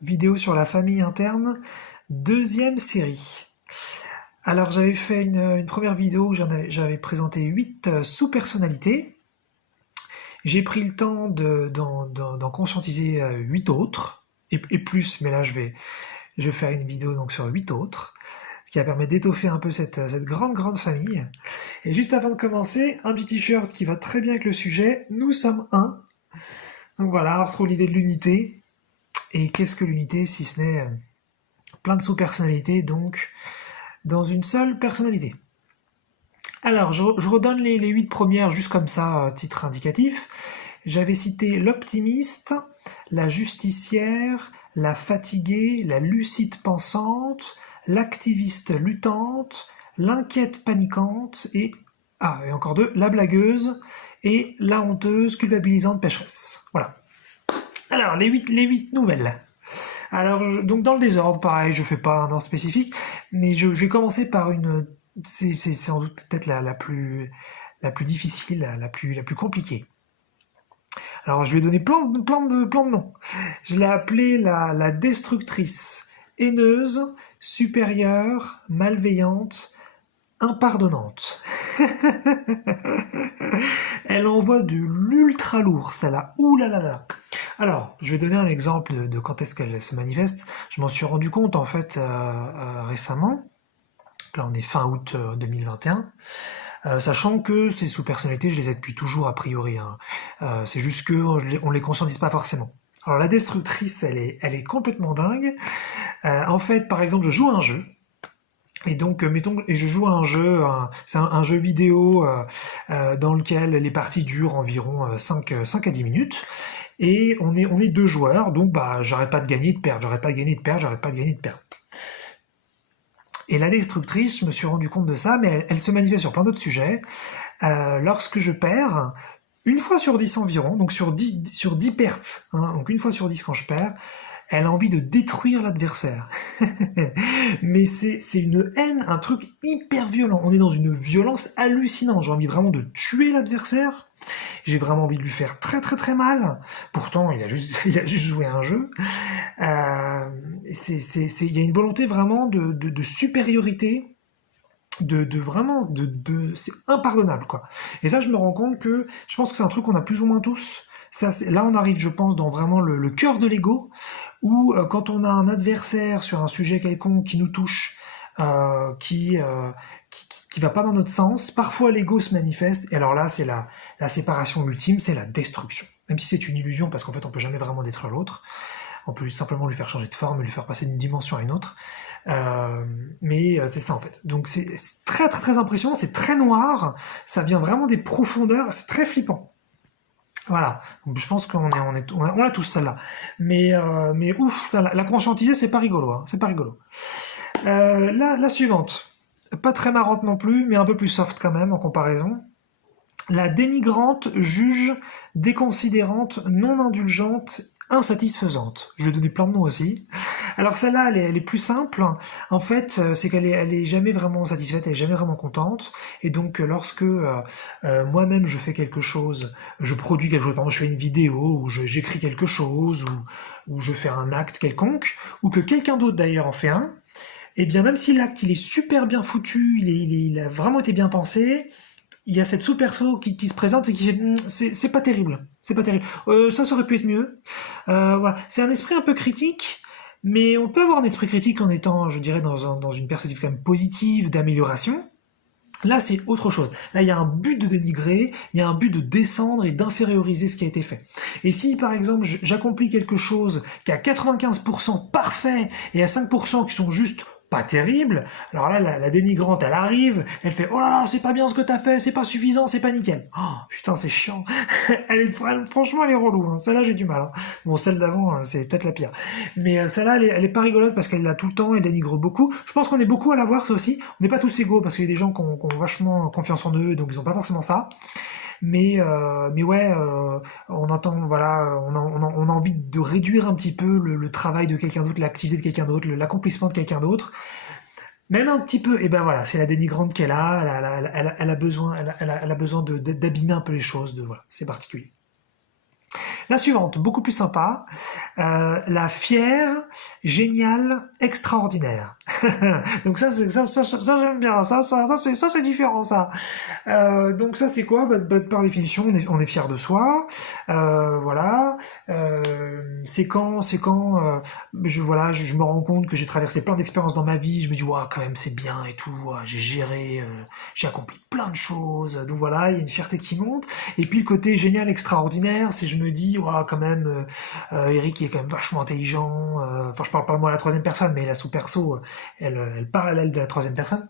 vidéo sur la famille interne, deuxième série. Alors j'avais fait une première vidéo où j'avais présenté 8 sous-personnalités. J'ai pris le temps d'en conscientiser 8 autres, et plus, mais là je vais faire une vidéo donc sur 8 autres, ce qui va permettre d'étoffer un peu cette grande famille. Et juste avant de commencer, un petit t-shirt qui va très bien avec le sujet, nous sommes un. Donc voilà, on retrouve l'idée de l'unité. Et qu'est-ce que l'unité si ce n'est plein de sous-personnalités, donc dans une seule personnalité. Alors, je redonne les 8 premières juste comme ça, titre indicatif. J'avais cité l'optimiste, la justicière, la fatiguée, la lucide pensante, l'activiste luttante, l'inquiète paniquante et encore deux, la blagueuse et la honteuse culpabilisante pécheresse. Voilà. Alors, les 8 nouvelles. Alors, donc dans le désordre, pareil, je fais pas un ordre spécifique, mais je vais commencer par une, c'est sans doute peut-être la plus difficile, la plus compliquée. Alors, je vais donner plein de noms. Je l'ai appelée la destructrice, haineuse, supérieure, malveillante, impardonnante. Elle envoie de l'ultra lourd, celle-là. Ouh là là là. Alors, je vais donner un exemple de quand est-ce qu'elle se manifeste. Je m'en suis rendu compte en fait récemment. Là, on est fin août 2021. Sachant que ces sous-personnalités, je les ai depuis toujours a priori. Hein. C'est juste que on les conscientise pas forcément. Alors la destructrice, elle est complètement dingue. En fait, par exemple, je joue à un jeu. Et donc, je joue à un jeu, c'est un jeu vidéo dans lequel les parties durent environ 5 à 10 minutes. Et on est 2 joueurs, donc bah j'arrête pas de gagner, de perdre, j'arrête pas de gagner, de perdre, j'arrête pas de gagner, de perdre. Et la destructrice, je me suis rendu compte de ça, mais elle se manifeste sur plein d'autres sujets. Lorsque je perds, une fois sur 10 environ, donc sur 10 pertes, hein, donc une fois sur 10 quand je perds, elle a envie de détruire l'adversaire. Mais c'est une haine, un truc hyper violent. On est dans une violence hallucinante. J'ai envie vraiment de tuer l'adversaire. J'ai vraiment envie de lui faire très mal. Pourtant, il a juste joué à un jeu. Il y a une volonté vraiment de supériorité. C'est impardonnable, quoi. Et ça, je me rends compte que je pense que c'est un truc qu'on a plus ou moins tous. Ça, là, on arrive, je pense, dans vraiment le cœur de l'ego, où quand on a un adversaire sur un sujet quelconque qui nous touche, qui va pas dans notre sens, parfois l'ego se manifeste, et alors là, c'est la séparation ultime, c'est la destruction. Même si c'est une illusion, parce qu'en fait, on peut jamais vraiment détruire l'autre. On peut juste simplement lui faire changer de forme, lui faire passer d'une dimension à une autre. Mais c'est ça en fait. Donc c'est très impressionnant, c'est très noir, ça vient vraiment des profondeurs, c'est très flippant. Voilà. Donc je pense qu'on a tous celle-là. Mais ouf, la conscientiser, c'est pas rigolo. Hein. C'est pas rigolo. La suivante. Pas très marrante non plus, mais un peu plus soft quand même en comparaison. La dénigrante, juge, déconsidérante, non indulgente, insatisfaisante. Je vais donner plein de noms aussi. Alors celle-là, elle est plus simple. En fait, c'est qu'elle est jamais vraiment satisfaite, elle est jamais vraiment contente. Et donc, lorsque moi-même je fais quelque chose, je produis quelque chose, par exemple, je fais une vidéo, ou j'écris quelque chose, ou je fais un acte quelconque, ou que quelqu'un d'autre d'ailleurs en fait un, et bien même si l'acte il est super bien foutu, il a vraiment été bien pensé, il y a cette sous-perso qui se présente et qui fait c'est pas terrible, c'est pas terrible. Ça aurait pu être mieux. Voilà, c'est un esprit un peu critique, mais on peut avoir un esprit critique en étant, je dirais, dans une perspective quand même positive, d'amélioration. Là, c'est autre chose. Là, il y a un but de dénigrer, il y a un but de descendre et d'inférioriser ce qui a été fait. Et si, par exemple, j'accomplis quelque chose qui est à 95% parfait et à 5% qui sont juste pas terribles, alors là, la dénigrante, elle arrive, elle fait « Oh là là, c'est pas bien ce que t'as fait, c'est pas suffisant, c'est pas nickel. » Oh, putain, c'est chiant. Franchement, elle est relou. Hein. Celle-là, j'ai du mal. Hein. Bon, celle d'avant, c'est peut-être la pire. Mais celle-là, elle est pas rigolote parce qu'elle l'a tout le temps, elle dénigre beaucoup. Je pense qu'on est beaucoup à la voir, ça aussi. On n'est pas tous égaux parce qu'il y a des gens qui ont vachement confiance en eux, donc ils ont pas forcément ça. Mais ouais, on entend, voilà, on a envie de réduire un petit peu le travail de quelqu'un d'autre, l'activité de quelqu'un d'autre, l'accomplissement de quelqu'un d'autre. Même un petit peu, et ben voilà, c'est la dénigrante qu'elle a, elle a besoin, d'abîmer un peu les choses, voilà, c'est particulier. La suivante, beaucoup plus sympa. La fière, géniale, extraordinaire. Donc ça j'aime bien. Ça c'est différent ça. Donc ça c'est quoi? Par définition on est fier de soi. Voilà. Je me rends compte que j'ai traversé plein d'expériences dans ma vie. Je me dis ouah quand même c'est bien et tout. Ouah, j'ai géré, j'ai accompli plein de choses. Donc voilà, il y a une fierté qui monte. Et puis le côté génial, extraordinaire, c'est je me dis ouah quand même Eric il est quand même vachement intelligent. Enfin je parle pas moi à la troisième personne, mais la sous-perso, elle parle elle de la troisième personne.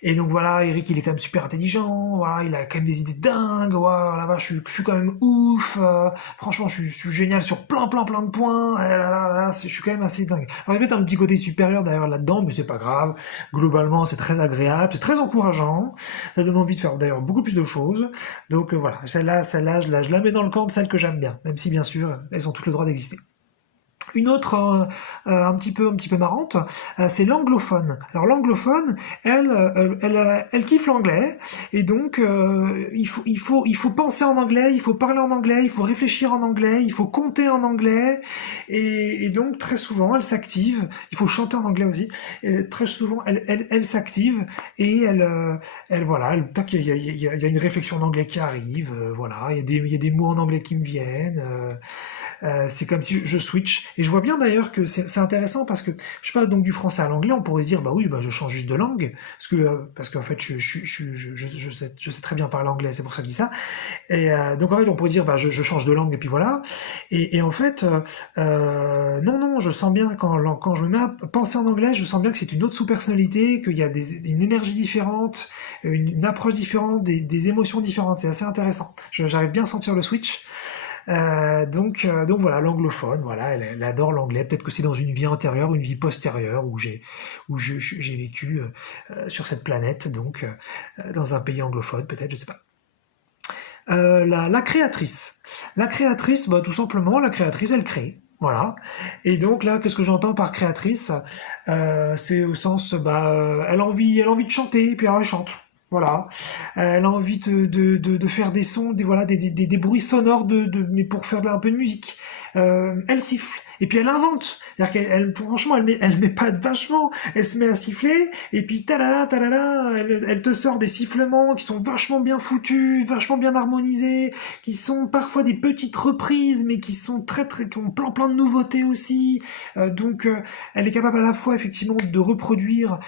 Et donc voilà, Eric il est quand même super intelligent, voilà, il a quand même des idées dingues, voilà, là-bas je suis quand même ouf, franchement je suis génial sur plein de points, je suis quand même assez dingue. Alors il y a peut-être un petit côté supérieur d'ailleurs là-dedans, mais c'est pas grave, globalement c'est très agréable, c'est très encourageant, ça donne envie de faire d'ailleurs beaucoup plus de choses, donc voilà, celle-là je la mets dans le camp de celles que j'aime bien, même si bien sûr elles ont tout le droit d'exister. Une autre un petit peu marrante, c'est l'anglophone. Alors l'anglophone, elle kiffe l'anglais et donc il faut penser en anglais, il faut parler en anglais, il faut réfléchir en anglais, il faut compter en anglais et donc très souvent elle s'active. Il faut chanter en anglais aussi. Et très souvent elle s'active et voilà, tac, il y a une réflexion en anglais qui arrive. Voilà, il y a des mots en anglais qui me viennent. C'est comme si je switch. Et je vois bien d'ailleurs que c'est intéressant parce que je passe donc du français à l'anglais. On pourrait se dire, bah oui, bah je change juste de langue. Parce qu'en fait, je sais très bien parler anglais, c'est pour ça que je dis ça. Et donc en fait, on pourrait dire, bah je change de langue et puis voilà. Et en fait, non, je sens bien quand je me mets à penser en anglais, je sens bien que c'est une autre sous-personnalité, qu'il y a une énergie différente, une approche différente, des émotions différentes. C'est assez intéressant. J'arrive bien à sentir le switch. Donc voilà, l'anglophone, voilà, elle adore l'anglais. Peut-être que c'est dans une vie antérieure, une vie postérieure j'ai vécu sur cette planète, donc dans un pays anglophone, peut-être, je sais pas. La créatrice. La créatrice, bah, tout simplement, la créatrice, elle crée. Voilà. Et donc là, qu'est-ce que j'entends par créatrice? C'est au sens, bah, elle a envie de chanter, et puis alors elle chante. Voilà. Elle a envie de faire des sons, voilà, des bruits sonores mais pour faire un peu de musique. Elle siffle. Et puis elle invente. C'est-à-dire franchement, elle met pas de vachement. Elle se met à siffler, et puis talala, elle te sort des sifflements qui sont vachement bien foutus, vachement bien harmonisés, qui sont parfois des petites reprises, mais qui sont qui ont plein de nouveautés aussi. Elle est capable à la fois, effectivement, de reproduire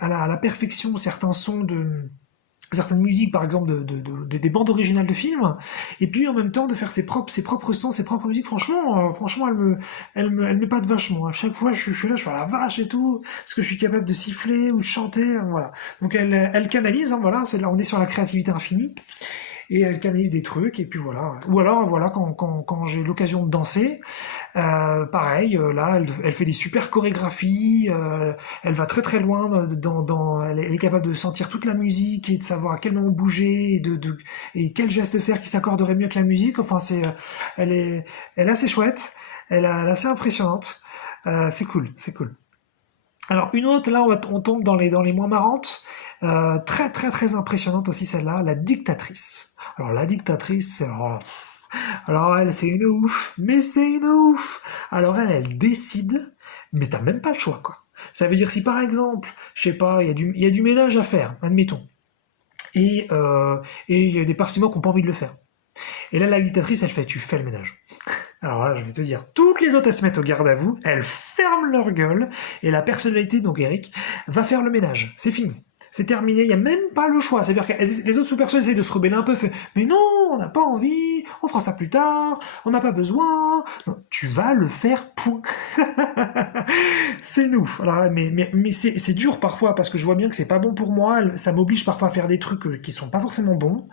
à la perfection certains sons certaines musiques par exemple des bandes originales de films et puis en même temps de faire ses propres sons, ses propres musiques. Franchement elle met pas de vachement. À chaque fois je suis là, je fais la vache et tout, parce que je suis capable de siffler ou de chanter, voilà. Donc elle canalise, hein, voilà, là on est sur la créativité infinie et elle canalise des trucs et puis voilà. Ou alors voilà, quand j'ai l'occasion de danser, pareil, là elle fait des super chorégraphies, elle va très loin elle est capable de sentir toute la musique et de savoir à quel moment bouger et quel geste faire qui s'accorderait mieux avec la musique. Enfin elle est assez chouette, elle est assez impressionnante. C'est cool, c'est cool. Alors une autre, là on tombe dans les moins marrantes, très impressionnante aussi celle-là, la dictatrice. Alors la dictatrice, alors elle c'est une ouf, mais c'est une ouf. Alors elle décide, mais t'as même pas le choix quoi. Ça veut dire si par exemple, je sais pas, il y a du ménage à faire, admettons, et il y a des parties moi qui n'ont pas envie de le faire. Et là la dictatrice elle fait, tu fais le ménage. Alors là, je vais te dire, toutes les autres, elles se mettent au garde à vous, elles ferment leur gueule, et la personnalité, donc Eric, va faire le ménage. C'est fini. C'est terminé, il n'y a même pas le choix. C'est-à-dire que les autres sous-personnes essayent de se rebeller un peu, mais non, on n'a pas envie, on fera ça plus tard, on n'a pas besoin. Non, tu vas le faire, point. C'est ouf. Alors, mais c'est dur parfois, parce que je vois bien que c'est pas bon pour moi, ça m'oblige parfois à faire des trucs qui sont pas forcément bons,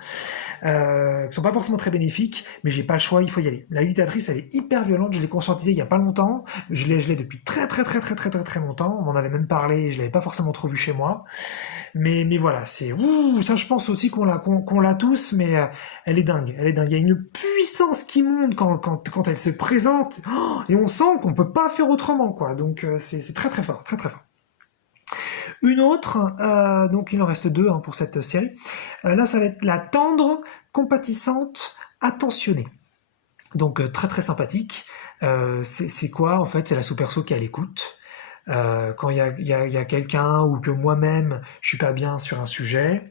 qui sont pas forcément très bénéfiques, mais j'ai pas le choix, il faut y aller. La dictatrice, elle est hyper violente, je l'ai conscientisée il y a pas longtemps, je l'ai depuis très longtemps, on m'en avait même parlé, je l'avais pas forcément trop vu chez moi, mais voilà, ça je pense aussi qu'on l'a tous, mais elle est dingue, il y a une puissance qui monte quand elle se présente, et on sent qu'on peut pas faire autrement, quoi, donc c'est très fort, très fort. Une autre, donc il en reste deux pour cette série. Là, ça va être la tendre, compatissante, attentionnée. Donc très très sympathique. C'est quoi en fait? C'est la sous-perso qui est à l'écoute. Quand il y a quelqu'un ou que moi-même je suis pas bien sur un sujet,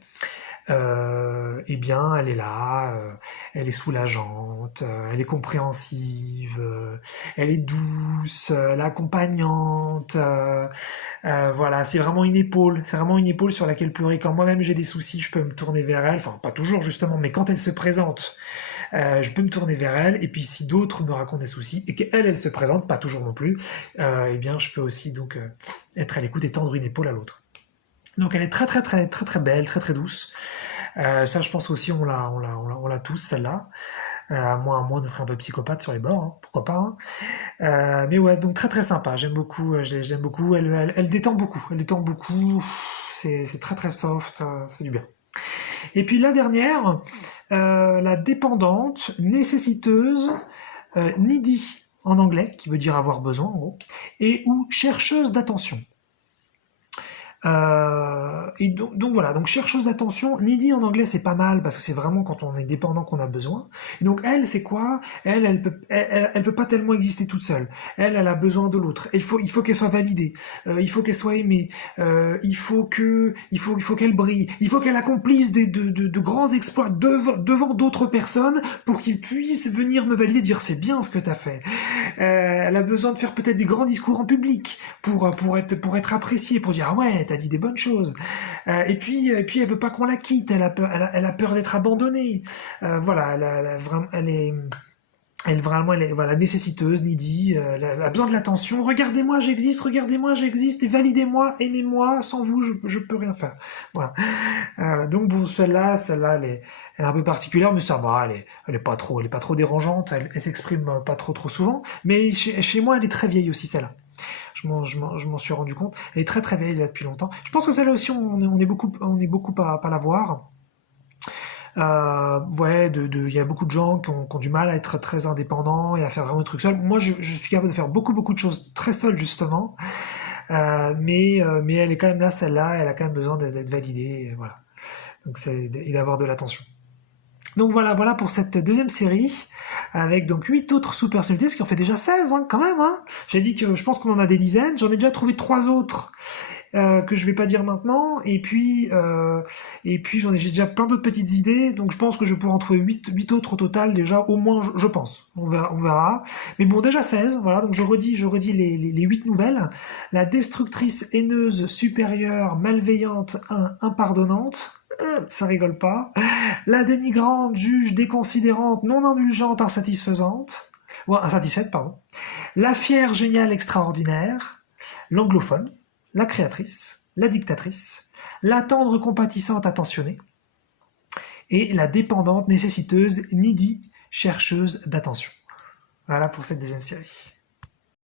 eh bien, elle est là, elle est soulageante, elle est compréhensive, elle est douce, elle est accompagnante. Voilà, c'est vraiment une épaule sur laquelle pleurer. Quand moi-même j'ai des soucis, je peux me tourner vers elle. Enfin, pas toujours justement, mais quand elle se présente, je peux me tourner vers elle. Et puis, si d'autres me racontent des soucis et qu'elle, elle se présente, pas toujours non plus, eh bien, je peux aussi donc être à l'écoute et tendre une épaule à l'autre. Donc elle est très très très très très belle, très très douce. Ça, je pense aussi on l'a tous celle-là. À moins d'être un peu psychopathe sur les bords, hein, pourquoi pas. Hein. Mais ouais, donc très très sympa. J'aime beaucoup, j'aime beaucoup. Elle détend beaucoup. Elle détend beaucoup. C'est très très soft. Ça fait du bien. Et puis la dernière, la dépendante, nécessiteuse, needy en anglais, qui veut dire avoir besoin en gros, et ou chercheuse d'attention. Et donc voilà, donc chercheuse d'attention, needy en anglais c'est pas mal parce que c'est vraiment quand on est dépendant qu'on a besoin. Et donc elle c'est quoi? Elle peut pas tellement exister toute seule. Elle a besoin de l'autre. Il faut qu'elle soit validée. Il faut qu'elle soit aimée. Il faut qu'elle brille. Il faut qu'elle accomplisse de grands exploits devant d'autres personnes pour qu'ils puissent venir me valider, dire c'est bien ce que t'as fait. Elle a besoin de faire peut-être des grands discours en public pour être appréciée, pour dire ah ouais t'as dit des bonnes choses. Et puis elle veut pas qu'on la quitte, elle a peur d'être abandonnée. Voilà, elle est voilà, nécessiteuse, needy, elle a besoin de l'attention. Regardez-moi, j'existe, et validez-moi, aimez-moi, sans vous, je peux rien faire. Voilà. Donc bon, celle-là, elle est un peu particulière, mais ça va, elle est pas trop dérangeante, elle s'exprime pas trop souvent. Mais chez moi, elle est très vieille aussi, celle-là. Je m'en suis rendu compte. Elle est très très vieille, elle est là depuis longtemps. Je pense que celle-là aussi, on est beaucoup à pas la voir. Ouais, il y a beaucoup de gens qui ont du mal à être très indépendants et à faire vraiment des trucs seuls. Moi, je suis capable de faire beaucoup beaucoup de choses très seul justement. Mais elle est quand même là, celle-là, elle a quand même besoin d'être validée, et voilà. Donc et d'avoir de l'attention. Donc voilà pour cette deuxième série, avec donc 8 autres sous-personnalités, ce qui en fait déjà 16, hein, quand même. Hein. J'ai dit que je pense qu'on en a des dizaines, j'en ai déjà trouvé 3 autres que je vais pas dire maintenant, et puis j'ai déjà plein d'autres petites idées, donc je pense que je pourrais en trouver 8 autres au total déjà, au moins je pense, on verra. Mais bon, déjà 16, voilà, donc je redis les 8 nouvelles. La destructrice haineuse, supérieure, malveillante, impardonnante, ça rigole pas. La dénigrante, juge, déconsidérante, non indulgente, insatisfaisante. Ouais, insatisfaite, pardon. La fière, géniale, extraordinaire. L'anglophone. La créatrice. La dictatrice. La tendre, compatissante, attentionnée. Et la dépendante, nécessiteuse, needy, chercheuse d'attention. Voilà pour cette deuxième série.